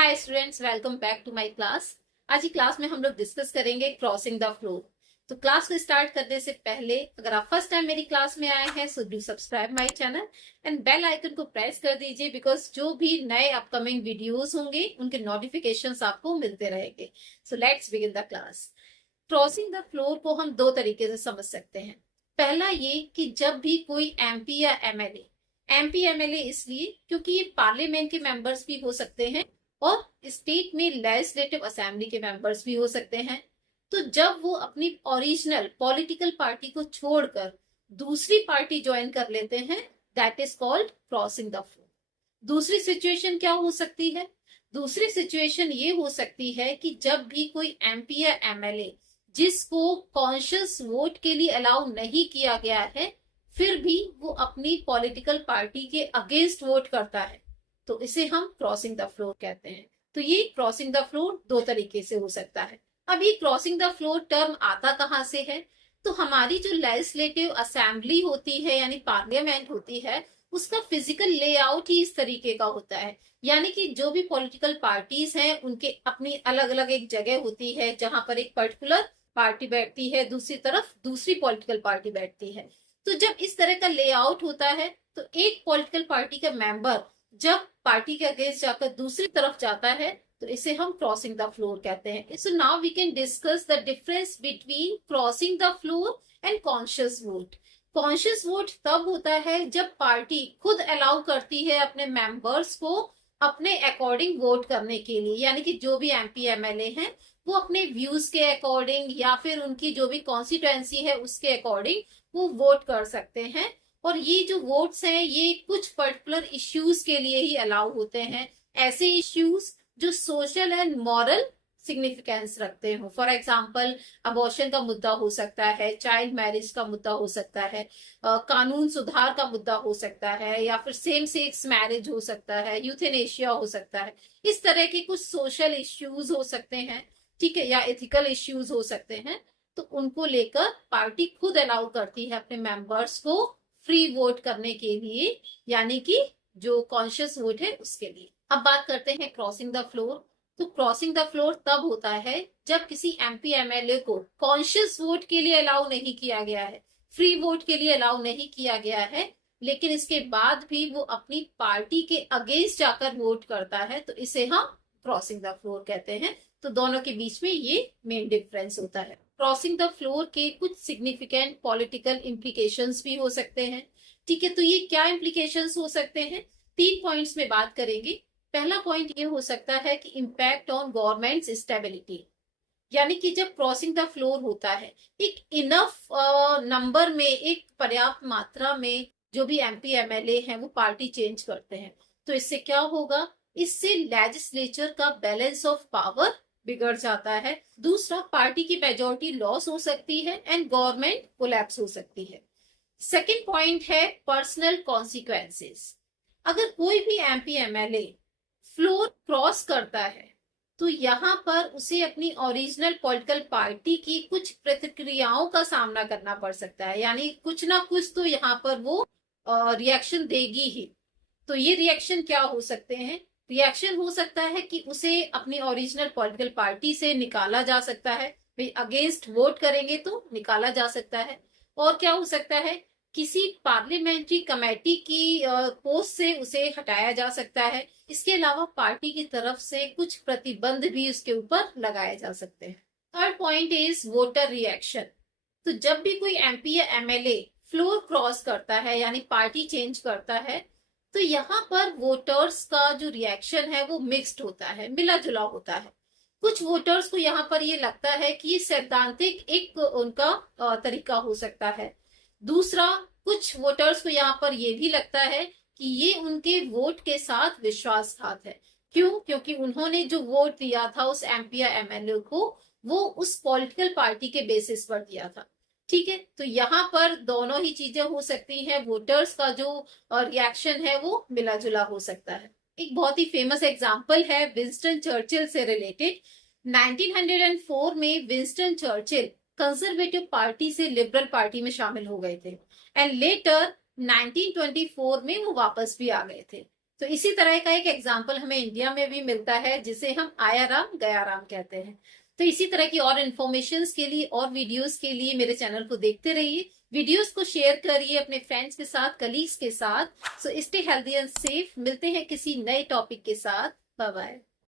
Hi students, welcome back to my class. आज की class में हम लोग डिस्कस करेंगे क्रॉसिंग द फ्लोर। तो क्लास को स्टार्ट करने से पहले अगर आप फर्स्ट टाइम मेरी क्लास में आए हैं so do subscribe my channel and bell icon को प्रेस कर दीजिए, बिकॉज जो भी नए अपकमिंग वीडियोस होंगे उनके नोटिफिकेशंस आपको मिलते रहेंगे। So let's begin the class. Crossing the floor को हम दो तरीके से समझ सकते हैं। पहला ये कि जब भी कोई एमपी या एमएलए इसलिए क्योंकि ये पार्लियामेंट के मेंबर्स भी हो सकते हैं और स्टेट में लेजिस्लेटिव असेंबली के मेंबर्स भी हो सकते हैं। तो जब वो अपनी ओरिजिनल पॉलिटिकल पार्टी को छोड़कर दूसरी पार्टी ज्वाइन कर लेते हैं, that is called crossing the floor. दूसरी सिचुएशन क्या हो सकती है? दूसरी सिचुएशन ये हो सकती है कि जब भी कोई एमपी या एमएलए जिसको कॉन्शियस वोट के लिए अलाउ नहीं किया गया है, फिर भी वो अपनी पॉलिटिकल पार्टी के अगेंस्ट वोट करता है, तो इसे हम क्रॉसिंग द फ्लोर कहते हैं। तो ये क्रॉसिंग द फ्लोर दो तरीके से हो सकता है। अब ये क्रॉसिंग द फ्लोर टर्म आता कहां से है? तो हमारी जो लेजिस्लेटिव असेंबली होती है यानी पार्लियामेंट होती है, उसका फिजिकल लेआउट ही इस तरीके का होता है। यानी कि जो भी पॉलिटिकल पार्टीज हैं उनके अपनी अलग अलग एक जगह होती है जहां पर एक पर्टिकुलर पार्टी बैठती है, दूसरी तरफ दूसरी पॉलिटिकल पार्टी बैठती है। तो जब इस तरह का लेआउट होता है तो एक पॉलिटिकल पार्टी का मेंबर जब पार्टी के अगेंस्ट जाकर दूसरी तरफ जाता है तो इसे हम क्रॉसिंग द फ्लोर कहते हैं। So now we can discuss the difference between crossing the floor and conscious vote. Conscious vote तब होता है जब पार्टी खुद अलाउ करती है अपने मेंबर्स को अपने अकॉर्डिंग वोट करने के लिए, यानी कि जो भी एमपी एमएलए हैं वो अपने व्यूज के अकॉर्डिंग या फिर उनकी जो भी कॉन्स्टिट्यूएंसी है उसके अकॉर्डिंग वो वोट कर सकते हैं। और ये जो वोट्स हैं ये कुछ पर्टिकुलर इश्यूज के लिए ही अलाउ होते हैं, ऐसे इश्यूज जो सोशल एंड मॉरल सिग्निफिकेंस रखते हो। फॉर एग्जाम्पल अबॉर्शन का मुद्दा हो सकता है, चाइल्ड मैरिज का मुद्दा हो सकता है, कानून सुधार का मुद्दा हो सकता है, या फिर सेम सेक्स मैरिज हो सकता है, यूथेनेशिया हो सकता है। इस तरह के कुछ सोशल इश्यूज हो सकते हैं, ठीक है, या एथिकल इश्यूज हो सकते हैं। तो उनको लेकर पार्टी खुद अलाउ करती है अपने मेंबर्स को फ्री वोट करने के लिए, यानी कि जो कॉन्शियस वोट है उसके लिए। अब बात करते हैं क्रॉसिंग द फ्लोर। तो क्रॉसिंग द फ्लोर तब होता है जब किसी एमपी एमएलए को कॉन्शियस वोट के लिए अलाउ नहीं किया गया है, फ्री वोट के लिए अलाउ नहीं किया गया है, लेकिन इसके बाद भी वो अपनी पार्टी के अगेंस्ट जाकर वोट करता है, तो इसे हम क्रॉसिंग द फ्लोर कहते हैं। तो दोनों के बीच में ये मेन डिफरेंस होता है। क्रॉसिंग द फ्लोर के कुछ सिग्निफिकेंट पॉलिटिकल इम्प्लीकेशंस भी हो सकते हैं, ठीक है। तो ये क्या इम्प्लीकेशंस हो सकते हैं? 3 पॉइंट्स में बात करेंगे। पहला पॉइंट ये हो सकता है कि इम्पैक्ट ऑन गवर्नमेंट स्टेबिलिटी, यानी कि जब क्रॉसिंग द फ्लोर होता है एक इनफ नंबर में, एक पर्याप्त मात्रा में जो भी एमपी एमएलए हैं वो पार्टी चेंज करते हैं, तो इससे क्या होगा? इससे लेजिस्लेचर का बैलेंस ऑफ पावर बिगड़ जाता है। दूसरा, पार्टी की मेजोरिटी लॉस हो सकती है एंड गवर्नमेंट कोलैप्स हो सकती है। सेकेंड पॉइंट है पर्सनल कॉन्सिक्वेंसेस। अगर कोई भी एमपी एमएलए फ्लोर क्रॉस करता है तो यहाँ पर उसे अपनी ओरिजिनल पॉलिटिकल पार्टी की कुछ प्रतिक्रियाओं का सामना करना पड़ सकता है, यानी कुछ ना कुछ तो यहाँ पर वो रिएक्शन देगी ही। तो ये रिएक्शन क्या हो सकते हैं? रिएक्शन हो सकता है कि उसे अपनी ओरिजिनल पॉलिटिकल पार्टी से निकाला जा सकता है, भाई अगेंस्ट वोट करेंगे तो निकाला जा सकता है। और क्या हो सकता है? किसी पार्लियामेंट्री कमेटी की पोस्ट से उसे हटाया जा सकता है। इसके अलावा पार्टी की तरफ से कुछ प्रतिबंध भी उसके ऊपर लगाए जा सकते हैं। Third point is voter reaction. तो जब भी कोई एमपी या एमएलए फ्लोर क्रॉस करता है यानी पार्टी चेंज करता है, तो यहाँ पर वोटर्स का जो रिएक्शन है वो मिक्स्ड होता है, मिला जुला होता है। कुछ वोटर्स को यहाँ पर ये लगता है कि ये सैद्धांतिक एक उनका तरीका हो सकता है। दूसरा, कुछ वोटर्स को यहाँ पर ये भी लगता है कि ये उनके वोट के साथ विश्वासघात है। क्यों? क्योंकि उन्होंने जो वोट दिया था उस एमपी या एमएलए को, वो उस पॉलिटिकल पार्टी के बेसिस पर दिया था, ठीक है। तो यहाँ पर दोनों ही चीजें हो सकती हैं। वोटर्स का जो रिएक्शन है वो मिला जुला हो सकता है। एक बहुत ही फेमस एग्जाम्पल है विंस्टन चर्चिल से रिलेटेड। 1904 में विंस्टन चर्चिल कंजर्वेटिव पार्टी से लिबरल पार्टी में शामिल हो गए थे एंड लेटर 1924 में वो वापस भी आ गए थे। तो इसी तरह का एक एग्जाम्पल हमें इंडिया में भी मिलता है जिसे हम आया राम गया राम कहते हैं। तो इसी तरह की और इन्फॉर्मेशन के लिए और वीडियोस के लिए मेरे चैनल को देखते रहिए, वीडियोस को शेयर करिए अपने फ्रेंड्स के साथ, कलीग्स के साथ। So stay healthy and safe. मिलते हैं किसी नए टॉपिक के साथ। Bye bye.